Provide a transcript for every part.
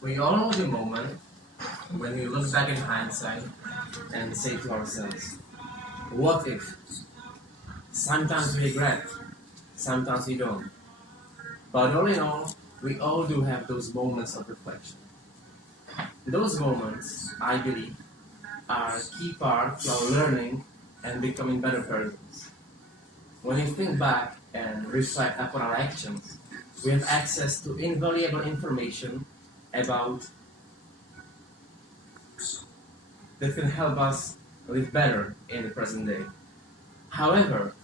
We all know the moment when we look back in hindsight and say to ourselves, what if? Sometimes we regret, sometimes we don't. But all in all, we all do have those moments of reflection. Those moments, I believe, are a key part to our learning and becoming better persons. When we think back and reflect upon our actions, we have access to invaluable information about that can help us live better in the present day. However,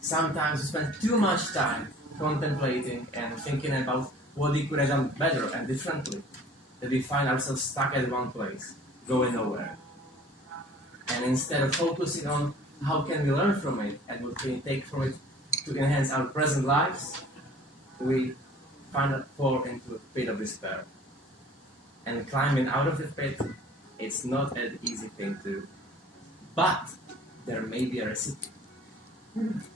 sometimes we spend too much time contemplating and thinking about what we could have done better and differently, that we find ourselves stuck at one place, going nowhere. And instead of focusing on how can we learn from it and what can we take from it to enhance our present lives, we fall into a pit of despair. And climbing out of the pit, it's not an easy thing to do. But there may be a recipe.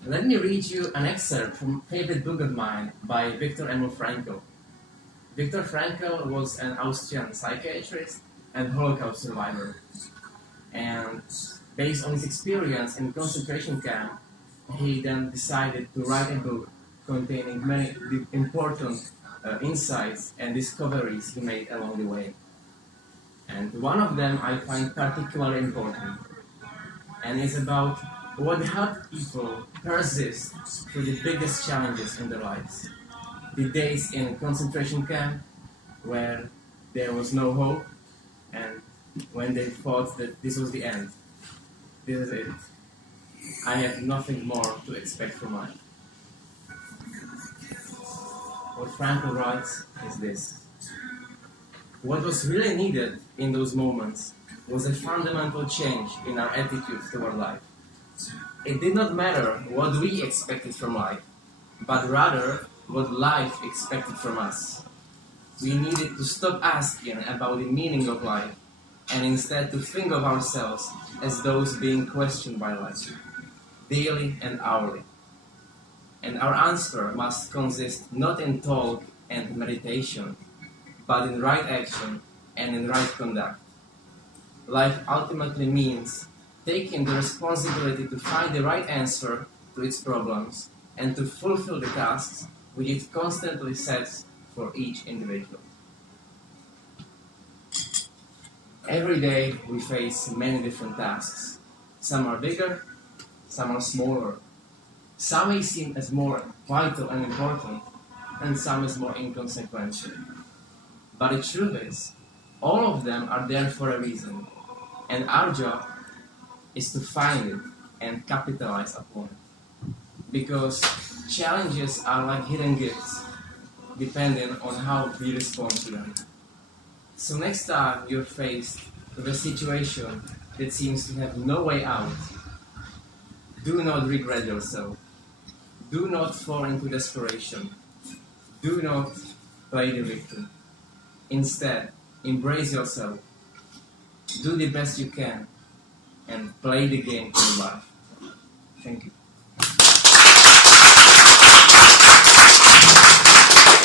Let me read you an excerpt from a favorite book of mine by Viktor Frankl. Viktor Frankl was an Austrian psychiatrist and Holocaust survivor. And based on his experience in a concentration camp, he then decided to write a book containing many important insights and discoveries he made along the way. And one of them I find particularly important, and is about what helped people persist through the biggest challenges in their lives. The days in a concentration camp where there was no hope, and when they thought that this was the end. This is it. I have nothing more to expect from life. What Frankl writes is this: what was really needed in those moments was a fundamental change in our attitude toward life. It did not matter what we expected from life, but rather what life expected from us. We needed to stop asking about the meaning of life and instead to think of ourselves as those being questioned by life, daily and hourly. And our answer must consist not in talk and meditation, but in right action and in right conduct. Life ultimately means taking the responsibility to find the right answer to its problems and to fulfill the tasks which it constantly sets for each individual. Every day we face many different tasks. Some are bigger, some are smaller. Some may seem as more vital and important, and some as more inconsequential. But the truth is, all of them are there for a reason, and our job is to find it and capitalize upon it. Because challenges are like hidden gifts, depending on how we respond to them. So next time you're faced with a situation that seems to have no way out, do not regret yourself. Do not fall into desperation. Do not play the victim. Instead, embrace yourself. Do the best you can and play the game in life. Thank you.